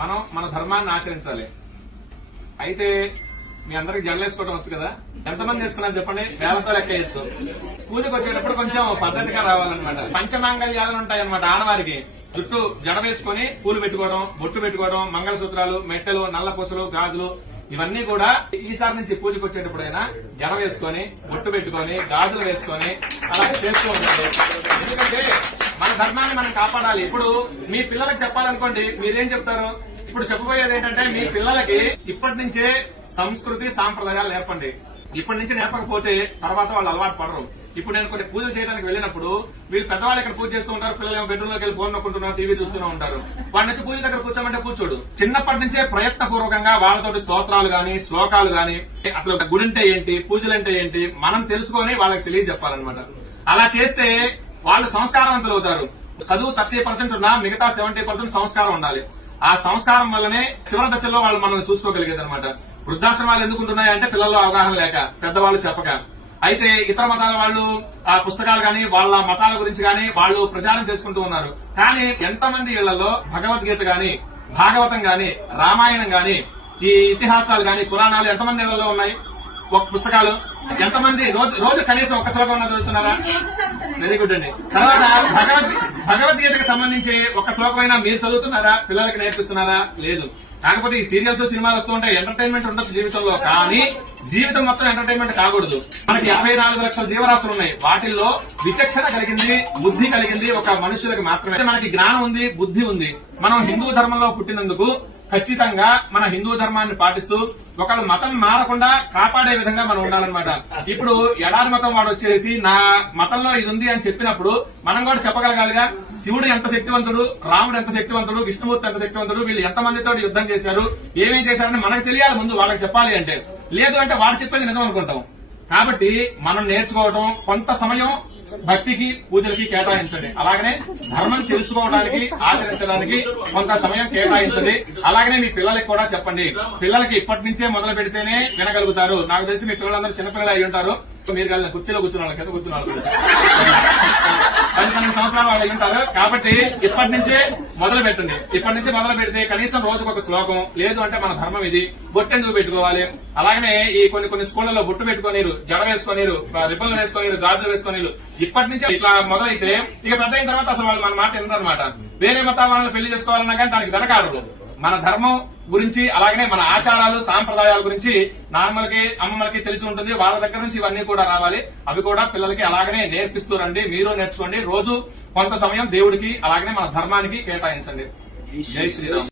మనం మన ధర్మాన్ని ఆచరించాలి. అయితే మీ అందరికి జడలేసుకోవడం వచ్చు కదా, ఎంతమంది వేసుకున్నారు చెప్పండి, వేలతో లెక్కేయచ్చు. పూజకు వచ్చేటప్పుడు కొంచెం పద్ధతిగా రావాలన్నమాట. పంచమాంగళ్యాలు ఉంటాయన్నమాట ఆడవారికి. జుట్టు జడ వేసుకుని పూలు పెట్టుకోవడం, బొట్టు పెట్టుకోవడం, మంగళసూత్రాలు, మెట్టెలు, నల్ల పూసలు, గాజులు ఇవన్నీ కూడా ఈసారి నుంచి పూజకు వచ్చేటప్పుడైనా జడ వేసుకొని, బొట్టు పెట్టుకొని, గాజులు వేసుకొని అలా చేస్తూ ఉండాలి. ఎందుకంటే మన ధర్మాన్ని మనం కాపాడాలి. ఇప్పుడు మీ పిల్లలకు చెప్పాలనుకోండి, మీరేం చెప్తారు? ఇప్పుడు చెప్పబోయేది ఏంటంటే, మీ పిల్లలకి ఇప్పటి నుంచే సంస్కృతి సాంప్రదాయాలు నేర్పండి. ఇప్పటి నుంచి నేర్పకపోతే తర్వాత వాళ్ళు అలవాటు పడరు. ఇప్పుడు నేను కొన్ని పూజలు చేయడానికి వెళ్ళినప్పుడు వీళ్ళు పెద్దవాళ్ళు ఇక్కడ పూజ చేస్తూ ఉంటారు, పిల్లలు బెడ్రూమ్ లోకి వెళ్ళి ఫోన్ నొక్కుంటున్నారు, టీవీ చూస్తూనే ఉంటారు. వాడి నుంచి పూజ దగ్గర కూర్చోమంటే కూర్చోడు. చిన్నప్పటి నుంచే ప్రయత్నపూర్వకంగా వాళ్ళతోటి స్తోత్రాలు గాని, శ్లోకాలు గాని, అసలు గుడి అంటే ఏంటి, పూజలు అంటే ఏంటి మనం తెలుసుకొని వాళ్ళకి తెలియజెప్పాలన్నమాట. అలా చేస్తే వాళ్ళు సంస్కారవంతులు అవుతారు. చదువు 30% ఉన్నా మిగతా 70% సంస్కారం ఉండాలి. ఆ సంస్కారం వల్లనే చివరి దశలో వాళ్ళు మనం చూసుకోగలిగేది అనమాట. వృద్ధాశ్రమాలు ఎందుకు ఉంటున్నాయంటే పిల్లల్లో అవగాహన లేక, పెద్దవాళ్ళు చెప్పక. అయితే ఇతర మతాల వాళ్ళు ఆ పుస్తకాలు గాని, వాళ్ళ మతాల గురించి గాని వాళ్ళు ప్రచారం చేసుకుంటూ ఉన్నారు. కానీ ఎంతమంది ఇళ్లలో భగవద్గీత గాని, భాగవతం గాని, రామాయణం గాని, ఈ ఇతిహాసాలు గాని, పురాణాలు ఎంతమంది ఇళ్లలో ఉన్నాయి? ఒక పుస్తకాలు ఎంతమంది రోజు కనీసం ఒక్క శ్లోకం చదువుతున్నారా? వెరీ గుడ్ అండి. తర్వాత భగవద్గీతకు సంబంధించి ఒక శ్లోకమైనా మీరు చదువుతున్నారా? పిల్లలకి నేర్పిస్తున్నారా? లేదు. కాకపోతే ఈ సీరియల్స్, సినిమాలు వస్తూ ఉంటాయి, ఎంటర్టైన్మెంట్ ఉండొచ్చు జీవితంలో. కానీ జీవితం మొత్తం ఎంటర్టైన్మెంట్ కాకూడదు. మనకి 54 లక్షల జీవరాశులు ఉన్నాయి. వాటిల్లో విచక్షణ కలిగింది, బుద్ధి కలిగింది ఒక మనుషులకి మాత్రమే. మనకి జ్ఞానం ఉంది, బుద్ధి ఉంది. మనం హిందూ ధర్మంలో పుట్టినందుకు ఖచ్చితంగా మన హిందూ ధర్మాన్ని పాటిస్తూ ఒకళ్ళ మతం మారకుండా కాపాడే విధంగా మనం ఉండాలన్నమాట. ఇప్పుడు ఎడారి మతం వాడు వచ్చేసి నా మతంలో ఇది ఉంది అని చెప్పినప్పుడు మనం కూడా చెప్పగలగాలిగా. శివుడు ఎంత శక్తివంతుడు, రాముడు ఎంత శక్తివంతుడు, విష్ణుమూర్తి ఎంత శక్తివంతుడు, వీళ్ళు ఎంతమందితో యుద్ధం చేశారు, ఏమేం చేశారని మనకు తెలియాలి ముందు, వాళ్ళకి చెప్పాలి అంటే. లేదు అంటే వాడు చెప్పేది నిజం అనుకుంటాం. కాబట్టి మనం నేర్చుకోవడం, కొంత సమయం భక్తికి, పూజలకి కేటాయించండి. అలాగనే ధర్మం తెలుసుకోవడానికి, ఆచరించడానికి కొంత సమయం కేటాయించండి. అలాగనే మీ పిల్లలకి కూడా చెప్పండి. పిల్లలకి ఇప్పటి నుంచే మొదలు పెడితేనే వినగలుగుతారు. నాకు తెలిసి మీ పిల్లలందరూ చిన్నపిల్లలు అయి ఉంటారు. మీరు కలిగిన కుర్చీలో కూర్చున్న కింద కూర్చున్న 10 సంవత్సరాలు వాళ్ళు ఉంటారు. కాబట్టి ఇప్పటి నుంచే మొదలు పెట్టండి. ఇప్పటి నుంచి మొదలు పెడితే కనీసం రోజుకు ఒక శ్లోకం, లేదు అంటే మన ధర్మం ఇది, బొట్టెందుకు పెట్టుకోవాలి. అలాగనే ఈ కొన్ని స్కూళ్లలో బొట్టు పెట్టుకోనీరు, జడ వేసుకోనీరు, రిబ్బన్లు వేసుకోనీరు, గాజులు వేసుకోనీరు. ఇప్పటి నుంచి ఇట్లా మొదలైతే ఇక పెద్ద అయిన తర్వాత అసలు వాళ్ళు మన మాట ఎందుకనమాట. వేరే మతాల వాళ్ళని పెళ్లి చేసుకోవాలన్నా కానీ దానికి వెనకాడరు. మన ధర్మం గురించి, అలాగనే మన ఆచారాలు, సాంప్రదాయాల గురించి నాన్నలకి, అమ్మమ్మలకి తెలిసి ఉంటుంది. వాళ్ళ దగ్గర నుంచి ఇవన్నీ కూడా రావాలి. అవి కూడా పిల్లలకి అలాగనే నేర్పిస్తూ రండి. మీరు నేర్చుకోండి. రోజు కొంత సమయం దేవుడికి, అలాగనే మన ధర్మానికి కేటాయించండి. జై శ్రీరామ్.